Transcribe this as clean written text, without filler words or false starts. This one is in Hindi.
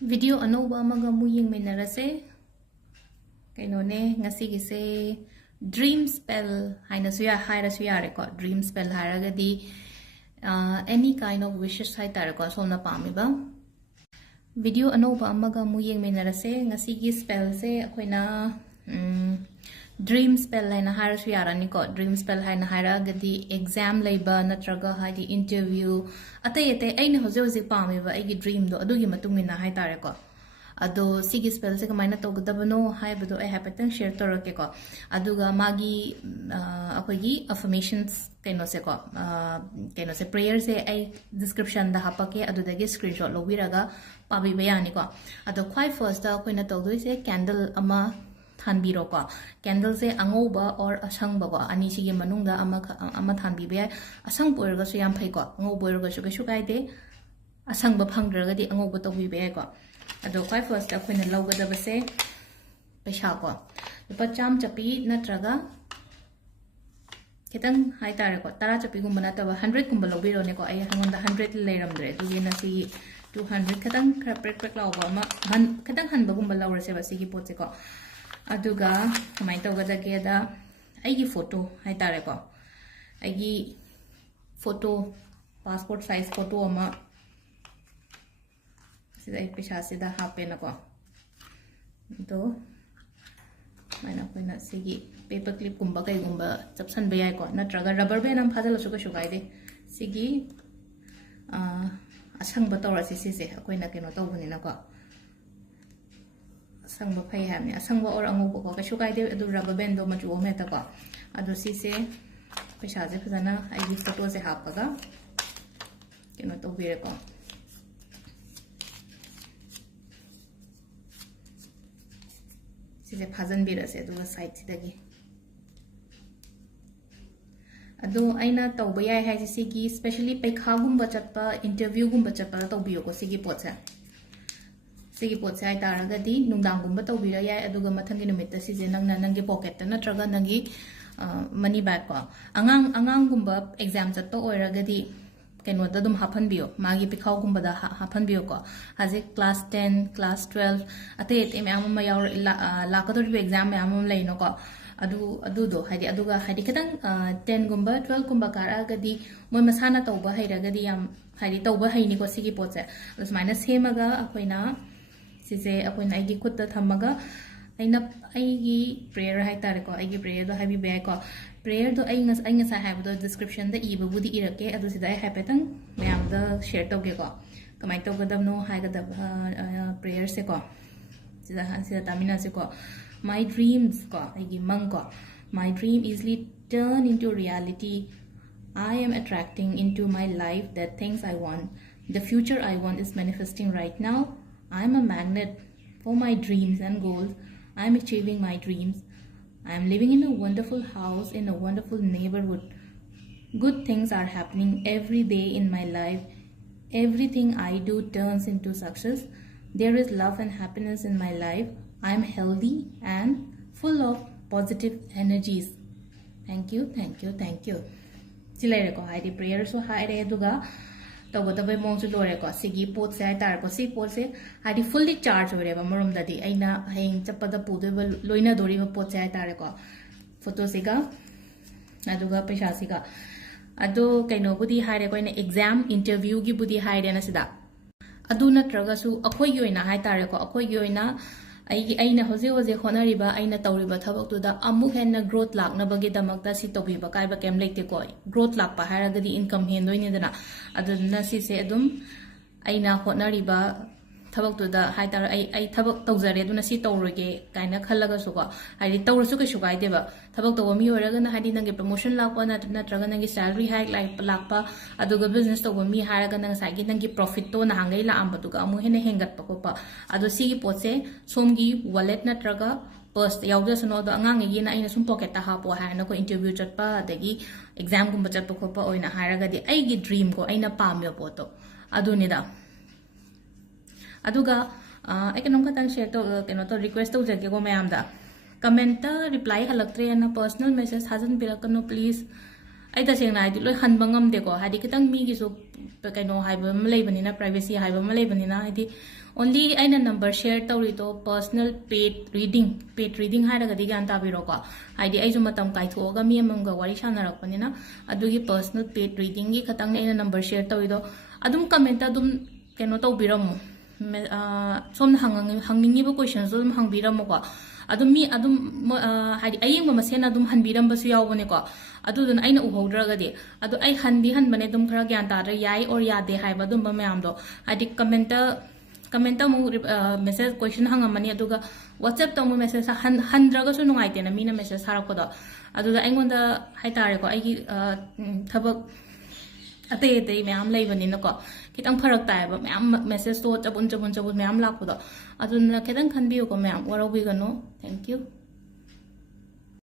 Video anova amaga mu yengminarase kainone ngasi gise dream spell haina suya haira suya re ko dream spell hairaga di any kind of wishes hai tar ko somna pamiba video anova amaga mu yengminarase ngasi gi spell se akoina dream spell haina haira suya rani ko dream spell haina hairaga di exam leiba natraga haidi interview atai atai aina hoje hoje pamiba ai dream do adugi matungina hai tar ko ado sigi spell se kamaina togdabano haibado ai hapatang share torake ko aduga magi akogi affirmations kaino se prayer se ai description da hapake adudagi screenshot lobiraga pabi bayani ko ado khwai first da koina togdoi se candle ama thanbiro ko candle se angoba or asang ba ko ani sigi manungda ama thanbi be asang poirga su yam phai ko angoba poirga su ke su kai de asang ba phangdraga di angoba tobi be ko ado kwai first akoina lawgada base paisa ko lupa cham chapi natraga kitang hai tare ko tara chapi gumba na taba 100 gumba lobiro ne ko ai hangonda 100 leiramdre dugi na si 200 kitang prek prek lawba ma kitang hanba gumba lawrase ba sigi potse ko aduga kamai tawgada ke da aigi photo hai tare ko aigi photo passport size photo ama sida pisa sida hape na ko to mana koina sigi paper clip gumba kai gumba chapsan be ai ko natraga rubber band am phajala su ka su kai de sigi asang ba tora si se koina keno to buni na ko asang ba phai ha ni asang ba or angu ko ka su kai de adu rubber band do ma chu me ta ko adu si se pisa je phajana ai gi photo se hapaga keno to be ko सिसे फाजन बिरसे दुगा साइड सिदगी अदो आइना तौबा याय हाय सिगी स्पेशली पैखा गुंबा चप्पा इंटरव्यू गुंबा चप्पा तौबियो को सिगी पोचे आइ तारगदी नुंदांग गुंबा तौबिरा याय अदुगा मथंगी नुमित सिजे नंगना नंगी पॉकेट नत्रगा नंगी मनी बैग को अंगांग गुंबा एग्जाम चत्तो ओइरगदी केनोदा दुम हाफन बियो मागी पिखाव गुंबदा हाफन बियो को हाजे क्लास 10 क्लास 12 अते एते मैम मा याव लाकदोर एग्जाम मैम लेनो को अदु दो हाइदि अदुगा हाइदि खतंग 10 गुंबा 12 गुंबा कारगदी मोय मसाना तौबा हैरगदी याम हाइदि तौबा हैनि को सिगी पोचे उसमाइना सेमगा अखोइना सिजे अखोइना आइगी खुत्ता थमगा aina aigi prayer hai tare ko aigi prayer do habi be ko prayer do ai sa ha do description da iba budi irake adu sida ai hapetang mayam da share to ge ko kamai to gadam no hai gadam prayer se ko sida tamina se ko my dreams ko aigi mang ko my dream easily turn into reality. I am attracting into my life the things I want. The future I want is manifesting right now. I am a magnet for my dreams and goals. I am achieving my dreams. I am living in a wonderful house in a wonderful neighborhood. Good things are happening every day in my life. Everything I do turns into success. There is love and happiness in my life. I am healthy and full of positive energies. Thank you, thank you, thank you. Silai ko hai di prayer so hai re duga तब मौसू लोरेको सिगी पोट से हाइतारको सी पोट से हाइदि फुल्ली चार्ज होरेबा मरोमददि अइना हयें चप्पदा पुदोबा लोइना दोरिबा पोट से हाइतारको फोटो सिगा अदुगा पैसा सिगा अदो कैनोबुदि हाइरे कोइना एग्जाम इंटरव्यू गी बुदि हाइरेना सिदा अदु नत्रगसु अखोइगी ओइना हाइतारको अखोइगी ओइना aina hoje honariba aina tawriba thabak tu da amu henna growth laknabagi damakta si tobiba kaiba kem leite ko growth lakpa haragadi income hendoi ni dana aduna si se adum aina honariba thabak tu da haitar ai thabak tawjare aduna si tawroge kaina khallaga su ko haidi tawrasu ke sukai deba thabak taw mi oraga na haidi nangi promotion lakpa na natraga nangi salary hike lakpa aduga business taw mi haraga nang sagi nangi profit to na hangai la amba tu ga amu hene hengat pa ko pa adu si potse somgi wallet natraga post yawda sano do angang gi na ina sum pocket ta ha po ha na ko interview chatpa adagi exam gum chatpa ko pa oina haraga di ai gi dream ko aina pamyo po to adu ni da aduga econom khatang share to keno to request to jage ko mayam da comment ta reply halaktre na personal message hajan birakano please ai ta sengna ai loi han bangam de ko hadi kitang mi gi so कहीं हाइबना प्राइवेसी हाइबना है ओनली अना नंबर शेयर तौरीदो पर्सनल पेड रीडिंग है ग्यान ताबीरोको है मतम कायथोगा मी अमंगा वारी सानरपनिना अदुगी पर्सनल पेड रीडिंग की खतंग अना नंबर शेयर तौरीदो अदुम कमेंट अदुम कनो तौबीरमु सोम हंगनिंगिबो क्वेश्चन अदुम हंगबीरमुको अदुम मी अदुम हाइदि अयेंग मसेन अदुम हनबीरमबसु यावबनेको अदुदुन अइना उहौद्रगदि अदु अइ हनबने अदुम खरा ग्यान तादर याय और यादे हाइबा अदुम मयामदो हाइदि कमेंट मेसेज क्वेश्चन हंगमनी अदुगा व्हाट्सएप तमु मेसेज हंद्रगसु नुंगाइतेना मीना मेसेज हारकपदो अदुदा अइंगोंदा हाइतारेको अइगी थबक अतै अतै मैम लेबनिनको खितंग फरक तायबा मैम मेसेज तो चबुन मैम लापदो अदुना खितंग खनबियोको मैम वरौबिगनो थैंक यू।